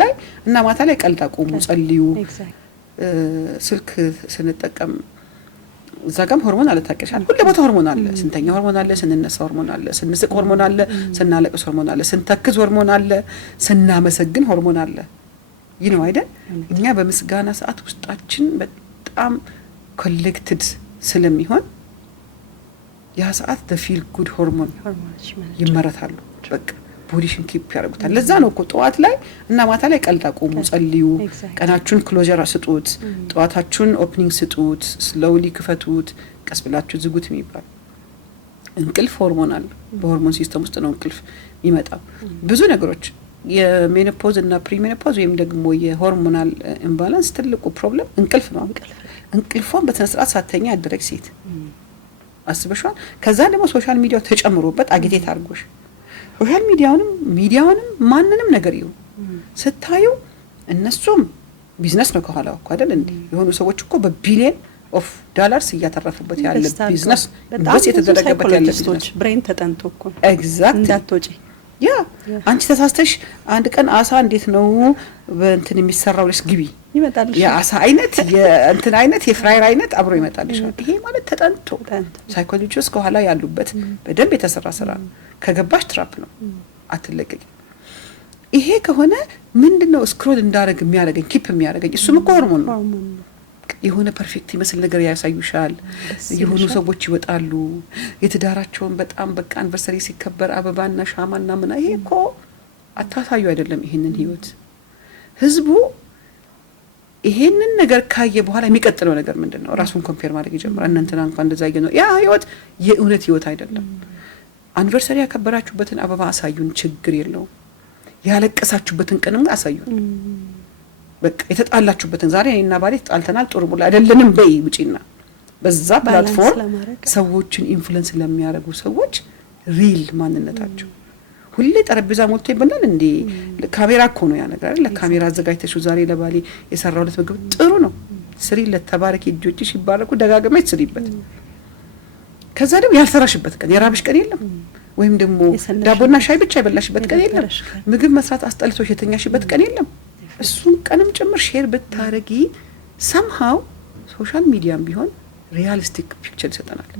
ላይ እና ማታ ላይ ቀልድ አቁሙ፣ ጸልዩ። ስልክ ስንጠቀም እዛ ጋም ሆርሞን አለ ታውቂያለሽ። ሁሉ ቦታ ሆርሞን አለ። ስንተኛ ሆርሞን አለ፣ ስንነሳ ሆርሞን አለ፣ ስንስቅ ሆርሞን አለ፣ ስናለቅስ ሆርሞን አለ፣ ስንተክዝ ሆርሞን አለ፣ ስናመሰግን ሆርሞን አለ። ይህ ነው አይደል? እኛ በምስጋና ሰዓት ውስጣችን በጣም ኮሌክትድ ስለሚሆን ያ ሰዓት ፊል ጉድ ሆርሞን ይመረታሉ። በቃ ቦዲሽን ኪፕ ያደርጉታል። ለዛ ነው እኮ ጠዋት ላይ እና ማታ ላይ ቀልድ አቁሙ፣ ጸልዩ፣ ቀናችሁን ክሎጀር ስጡት፣ ጠዋታችሁን ኦፕኒንግ ስጡት፣ ስሎውሊ ክፈቱት፣ ቀስ ብላችሁ ዝጉት የሚባል። እንቅልፍ ሆርሞን አለ። በሆርሞን ሲስተም ውስጥ ነው እንቅልፍ የሚመጣው። ብዙ ነገሮች የሜኖፖዝ እና ፕሪሜኖፖዝ ወይም ደግሞ የሆርሞናል ኢምባላንስ ትልቁ ፕሮብለም እንቅልፍ ነው። እንቅልፏን በስነ ስርዓት ሳተኛ ያደረግ ሴት አስበሽዋል። ከዛ ደግሞ ሶሻል ሚዲያው ተጨምሮበት አጊቴት አድርጎሽ ሶሻል ሚዲያውንም ማንንም ነገር ይሁን ስታዩ እነሱም ቢዝነስ ነው ከኋላው እኮ አይደል እንዴ? የሆኑ ሰዎች እኮ በቢሊየን ኦፍ ዶላርስ እያተረፉበት ያለ ቢዝነስ በስ የተደረገበት ያለ ቢዝነስ ብሬን ተጠንቶ እኮ ኤግዛክት እንዳትወጪ ያ አንቺ ተሳስተሽ አንድ ቀን አሳ እንዴት ነው በእንትን የሚሰራው ልሽ ግቢ ይመጣልሽ። የአሳ አይነት የእንትን አይነት የፍራይር አይነት አብሮ ይመጣልሽ። ይሄ ማለት ተጠንቶ ሳይኮሎጂስት ከኋላ ያሉበት በደንብ የተሰራ ስራ ነው። ከገባሽ ትራፕ ነው፣ አትለቀቂ። ይሄ ከሆነ ምንድነው ስክሮል እንዳረግ የሚያደርገኝ ኪፕ የሚያደርገኝ? እሱም እኮ ሆርሞን ነው። የሆነ ፐርፌክት ይመስል ነገር ያሳዩሻል። የሆኑ ሰዎች ይወጣሉ የትዳራቸውን በጣም በቃ አንቨርሰሪ ሲከበር አበባና ሻማና ምና። ይሄ እኮ አታሳዩ አይደለም ይሄንን ህይወት። ህዝቡ ይሄንን ነገር ካየ በኋላ የሚቀጥለው ነገር ምንድነው? ራሱን ኮምፔር ማድረግ ይጀምራል። እናንተና እንኳን እንደዛ ነው። ያ ህይወት የእውነት ህይወት አይደለም። አንቨርሰሪ ያከበራችሁበትን አበባ አሳዩን፣ ችግር የለውም። ያለቀሳችሁበትን ቀንም አሳዩን። በቃ የተጣላችሁበትን ዛሬ እኔና ባሌ ተጣልተናል ጥሩ ብላ አይደለንም በይ ውጪና በዛ ፕላትፎርም ሰዎችን ኢንፍሉዌንስ ለሚያደርጉ ሰዎች ሪል ማንነታቸው ሁሌ ጠረጴዛ ሞልቶ ይበላል እንዴ? ካሜራ እኮ ነው ያ ነገር አይደል? ለካሜራ አዘጋጅተሽ ዛሬ ለባሌ የሰራውለት ምግብ ጥሩ ነው ስሪለት፣ ተባረክ፣ እጆችሽ ይባረኩ፣ ደጋግመሽ ስሪበት። ከዛ ደግሞ ያልሰራሽበት ቀን የራብሽ ቀን የለም፣ ወይም ደግሞ ዳቦና ሻይ ብቻ የበላሽበት ቀን የለም፣ ምግብ መስራት አስጠልቶሽ የተኛሽበት ቀን የለም። እሱን ቀንም ጭምር ሼር ብታረጊ ሰምሃው ሶሻል ሚዲያም ቢሆን ሪያሊስቲክ ፒክቸር ይሰጠናል።